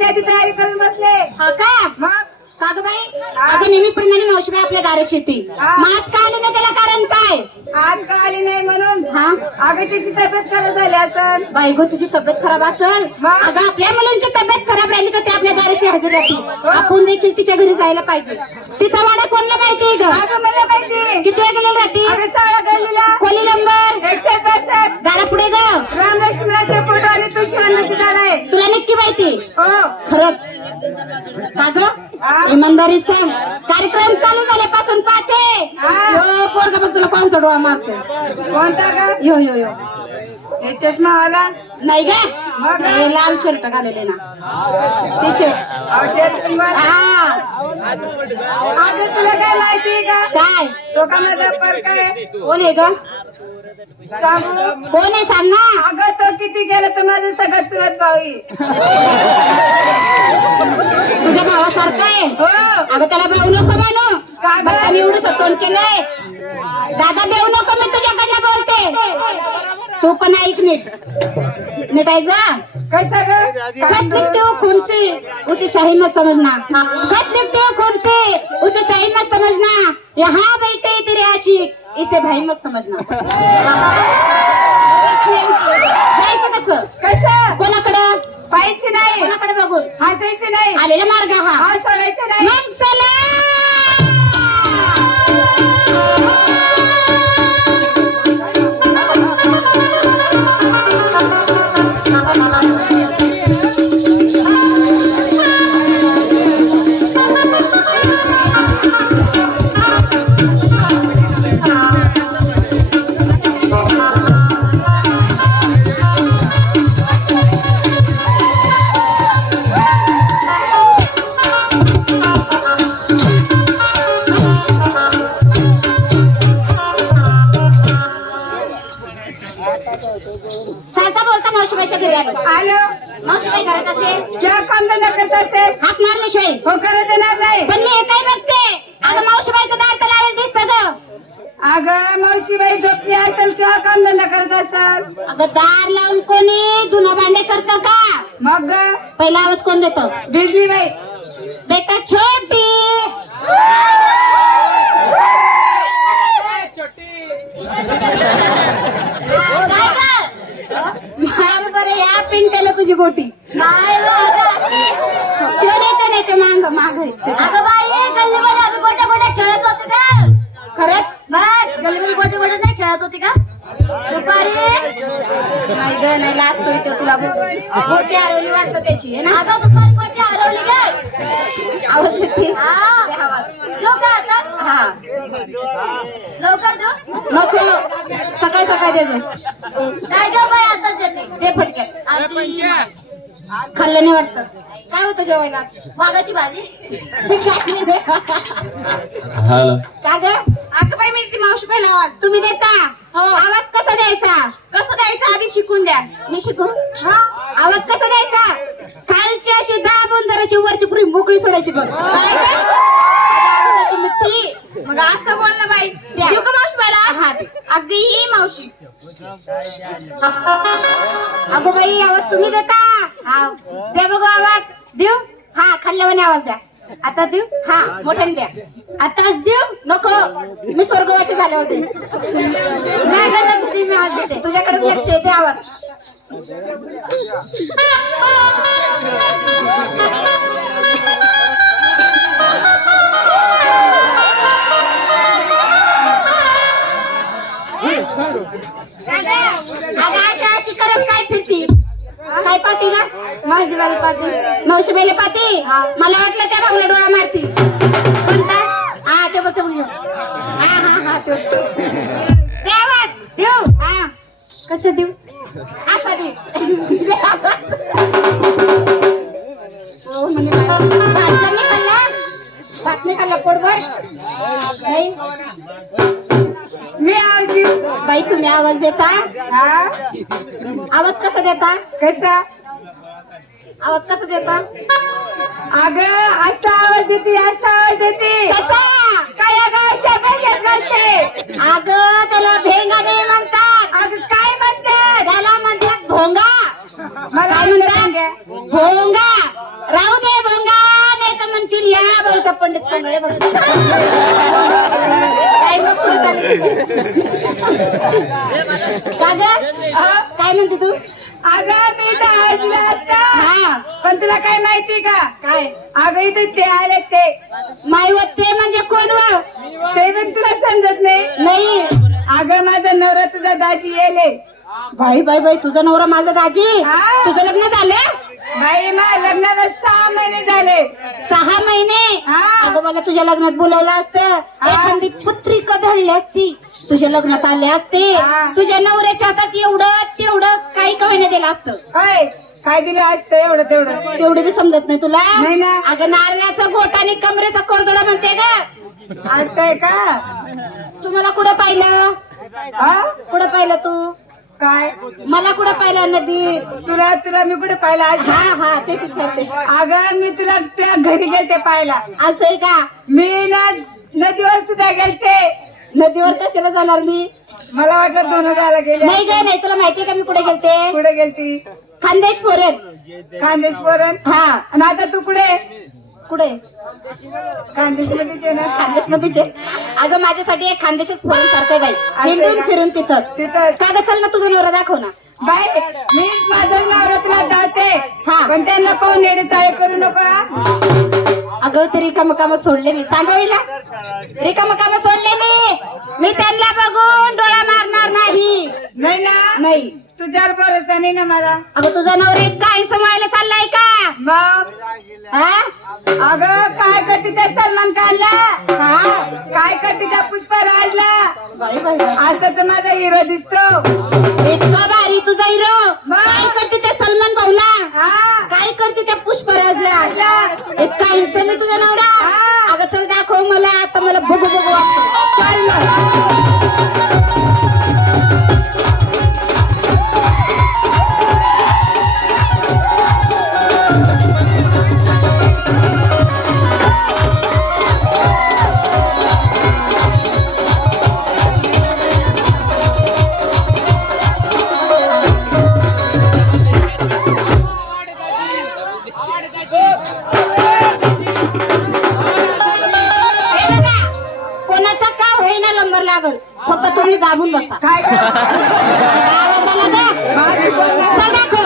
यायच्या आधी तयारी करून बसले. हा का? मग? का ग बाई अगं नेहमीप्रमाणे मावशीबाई आपल्या दारात येते. हा. मग आज का आली ना त्याला कारण काय? आज का आली नाही म्हणून? हा? अगं तिची तब्येत खराब झाली असन. बाई गो तुझी तब्येत खराब असेल? मग? अगं आपल्या मुलांची तब्येत खराब राहिली तर ते आपल्या दाराशी हजर राहते आपण देखील तिच्या घरी जायला पाहिजे. तिचा वाडा कोणाला माहिती ग? अगं मला माहिती. किती वेळ गेलेली राहते? अगं साळा गल्लीला खोली नंबर? एकशे पासष्ट दारा पुढे ग. राम लक्ष्मणाचा फोटो आणि तू शिवण्याची झाड आहे तुला नक्की माहिती हो खरंच का ग हा. इमानदारी सांग कार्यक्रम चालू झाल्यापासून पाहते. यो पोरगा बघ तुला कोणचा डोळा मारतो कोणता ग? यो यो यो. हे चष्मा आला नाही ग. मग? हे लाल शर्ट घालेले ना. टी शर्ट वाला. हा. अगं तुला काय माहिती का? काय? तो का माझा पर काय कोण आहे ग? सांगू? कोण आहे? सांग ना. अगं तो किती गेला तर माझं सगळं चुलत भाऊ हो. अगं त्याला भाऊ नको म्हणू? त्याने एवढं तोंड केलंय. दादा बेऊ नको मी तुझ्याकडनं बोलते. तू पण ऐक नीट. नीट ऐक जा. कैसा ग खत लिखते हो खून से उसे शाही मत समझना खत लिखते हो खून से उसे शाही मत समझना यहाँ बैठे तेरे आशिक. इसे भाई मत समझना नाही. आलेला मार्ग हा. हा सोडायचं नाही. मग चालता बोलता मावशीबाईच्या घरी आलो. आलो. मावशीबाई करत असेल? क्या काम धंदा करत असते हाक मारल्याशिवाय हो करत देणार नाही. पण मी हे काय बघते? अगं मावशीबाईचं दार तर लावेल दिसतं ग. अगं मावशीबाई झोपली असेल किंवा काम धंदा करत असेल? अगं दार लावून कोणी धुणं भांडे करत का? मग? ग पहिला आवाज कोण देतो? बिजली बाई बेटा छोटी हा, काय गं? मार बरं या पिंट्याला तुझी गोटी. नाही मांग माग नाही ग नाही लाजतोय तो तुला गोटी हरवली वाटतं त्याची आहे ना? दुपारी गोटी हरवली काय आवाज हा. का हा. लवकर देऊ. नको. सकाळ सकाळ देजो काय गं बाई आताच देते. दे फटक्यात आधी. खाल्लं नाही वाटतं. काय होतं जेवायला? वाघाची भाजी. हॅलो. का ग? अगं बाई मी ती मावशी पहिला आवाज तुम्ही देता? आवाज कसा द्यायचा? कसा द्यायचा? आधी शिकून द्या. मी शिकू हा? आवाज कसा द्यायचा? खालची अशी दाबून धरायची वरची पुरी मोकळी सोडायची बघ. मिठी मग असं बोल ना बाई. देऊ का मावशी हा दे. अगदी ही मावशी. अगो बाई आवाज तुम्ही देता? हा. द्या बघू आवाज. देऊ? हा खाल्ल्यावाने आवाज द्या. आता देऊ हा मोठ्याने द्या. आताच देऊ नको. मी स्वर्गवासी झाल्यावर दे लक्ष दे मी देते तुझ्याकडे लक्ष येते आवाज. अगं अशी अशी करत काय फिरती? काय पाहती का माझी बाई पाहते. मावशी बेले पाहती? हा. मला वाटलं त्या भाऊला डोळा मारती. कोणता? हा ते बघ ते बघ. हा हा हा तो. आवाज. देऊ हा. कसं देऊ असा दे. हो म्हणजे कमी खाल्ला नाही खाल्ला पोटभर? नाही? मी बाई तुम्ही आवाज देता? हा? आवाज कसा देता? कसा? आवाज कसा देता? अगं असा आवाज देते असा आवाज देते. कसा? काय या गावच्या बेंग्यात घालते? अगं त्याला भेंगा नाही का ग काय म्हणते तू? अगं मी तर असता हा पण तुला काय माहिती का? काय? अगं इथे ते आले ते. माईवत ते म्हणजे कोण व? ते पण तुला समजत नाही. नाही. अगं माझा नवरा तुझा दाजी येले बाई बाई बाई तुझा नवरा माझा दाजी? हा. तुझं लग्न झालं? बाई मा लग्नाला सहा महिने झाले. सहा महिने? हा. अगं मला तुझ्या लग्नात बोलवलं असतं. एखादी पुत्रिका धरली असती. तुझ्या लग्नात आले असते. तुझ्या नवऱ्याच्या हातात एवढं तेवढं काही कमाईने दिलं असतं. होय. काय दिलं असतं? एवढं तेवढं. तेवढे बी समजत नाही तुला. नाही ना. अगं नारळाचा गोट आणि कमरेचा कोरदोडा म्हणते ग. असं आहे का? तुम्हाला कुठं पाहिलं? कुठं पाहिलं तू? काय? मला कुठं पाहिलं नदी? तुला तुला मी कुठे पाहिला हा हा तेच विचारते. अगं मी तुला तुझ्या घरी गेलते पाहायला. असं आहे का? मी ना नदीवर सुद्धा गेलते. नदीवर कशाला जाणार मी? मला वाटलं दोन हजारला गेले नाही ग नाही तुला माहितीये का मी कुठे गेलते? कुठे गेलती? खानदेश फोरन. खानदेश पोरण हा. आणि आता तू कुठे? कुठे? खानदेश मध्येच ना? खानदेश मध्येच आहे. अगं माझ्यासाठी एक खानदेशच फोरन सारखं आहे बाई. आहे हिंडून? फिरून तिथं तिथं का ग चल ना तुझा नवरा दाखव ना. बाई मी माझा नवरा तुला दावते हा. पण त्यांना पाहून येडे चाळे करू नको? अगं ते रिकाम काम सोडले मी. सांगावीला रिकाम काम सोडले मी त्यांना बघून डोळा मारणार नाही. नाही ना नाही. तुझ्यावर भरोसा नाही ना मला? अगं तुझा नवरा इतका समायला चाललाय का? मग? हा? अगं काय करते त्या सलमान खानला? हा? काय करते त्या पुष्पराजला बाई बाई बाई. असं तर माझा हिरो दिसतो. इतका भारी तुझा हिरो. मग? काय करते त्या सलमान भाऊला? हा? काय करते त्या पुष्पराजला इतका हिस्सा मी तुझा नवरा. हा. अगं चल दाखव मला. आता मला बघू बघू. लागल. फक्त तुम्ही दाबून बसा. काय कर लागा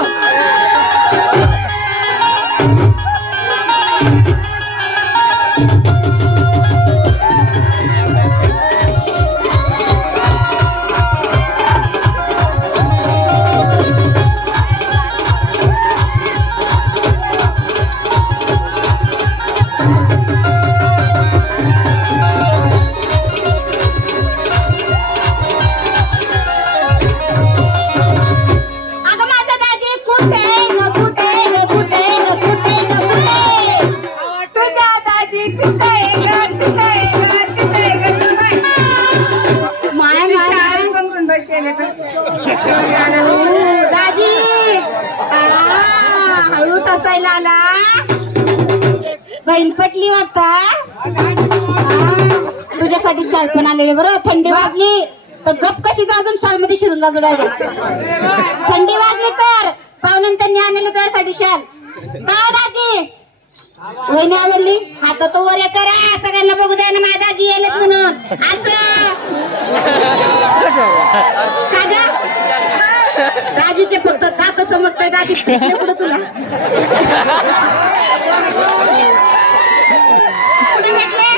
दाजी हळूच असायला आला. बहीण पटली वाटता? तुझ्यासाठी शाल पण आलेले. बरं थंडी वाजली. तर गप कशी अजून शाल मध्ये शिरून जातो डायरेक्ट थंडी वाजली तर पाहुण्यान त्यांनी आणलेलं तुझ्यासाठी शाल. का हो दाजी? वहिनी आवडली? हातात वर करा. सगळ्यांना बघू द्या ना माझा दाजी येलेत म्हणून. असं. दाजीचे फक्त दात चमकताय. दाजी कुठं तुला. कुठे भेटले?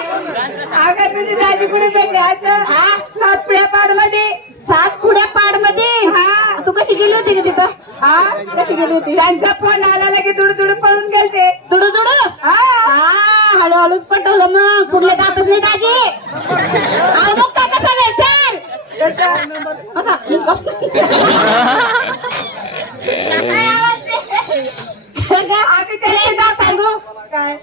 अगं तुझी दाजी कुठे भेटले? असं? हा सातपुड्या पाडमध्ये सात पुढ्या पाडमध्ये हा. तू कशी गेली होती का तिथं? हा कशी गेली होती? त्यांचा फोन आला लगे दुडू दुडू पळून गेलते. दुडू दुडू हा. हा हळूहळूच पटवलं मग. पुढले जातच नाही दाजी अहो मग काय कसा वेशाल कसं असा अगं त्याचे दात सांगू. काय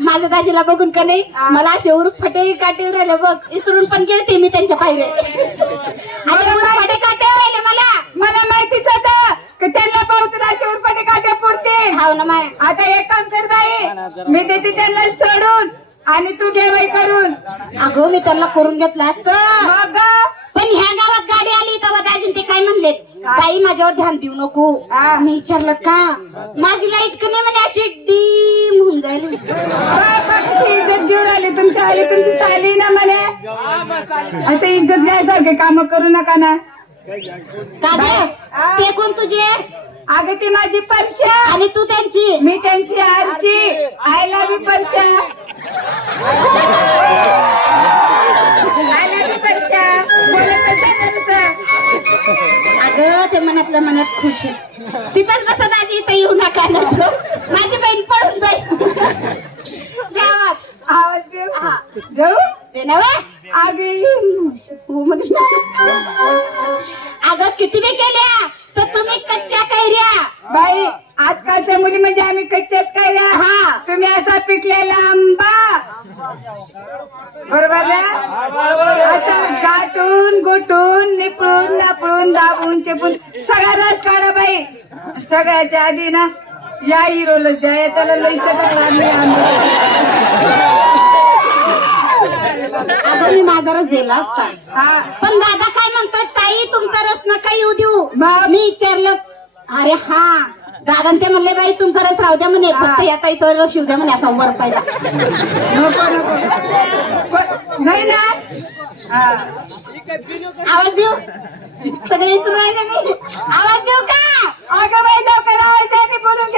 माझ्या दाजीला बघून का नाही? मला असे उरूप फटे काटेवर राहिले बघ इसरून पण गेलते मी त्यांच्या पायरे उरूप फटे काटेवर राहिले मला मला माहितीच होतं. की त्यांना पाहू तुला असे उरपाटे काट्या पडतील हाव ना माय. आता एक काम कर बाई. मी देते त्यांना सोडून आणि तू घे बाई करून. अगं मी त्यांना करून घेतलं असतं. पण ह्या गावात गाडी आली तेव्हा दाजीन ते काय म्हणलेत? बाई माझ्यावर ध्यान देऊ नको. मी विचारलं का? माझी लाइट का नाही म्हणे अशी डीम होऊन जाईल कशी इज्जत घेऊन आली? तुमच्या आली तुमची साली ना म्हणे? असं इज्जत घ्यायसारखे काम करू नका ना. का. ते कोण तुझे? अगं ती माझी परशा. आणि तू त्यांची? मी त्यांची आरची. I love you Parsha. I love you Parsha. बोलत. अगं ते मनातल्या मनात खुश आहे. तिथंच बसा दाजी. इथं येऊ नका ना माझी बहीण पळून जाईल. आवाज देऊ हा. देऊ ते नव्हे अगं हो. अगं किती बी केल्या. कैऱ्या? बाई आजकालच्या मुली म्हणजे आम्ही कच्च्याच रे हा. तुम्ही असा पिकलेला आंबा. बरोबर असा गाठून गोटून निपळून नापळून दाबून चेपून सगळा रस काढा बाई. सगळ्याच्या आधी ना या हिरोला द्या. त्याला लई चटक लागली मी माझा रस दिला असता. हा. पण दादा काय म्हणतोय? ताई तुमचा रस नका येऊ देऊ? मी विचारलं अरे हा. दादा ते म्हणले बाई तुमचा रस राहू द्या म्हणे. फक्त या ताईचा रस येऊ द्या म्हणे असा वर पाहिला. नको नको. को- नाही ना हा. आवाज देऊ? सगळे विसरून राहिले मी? आवाज देऊ का? अगं बाई लवकर आवाज द्या मी बोलून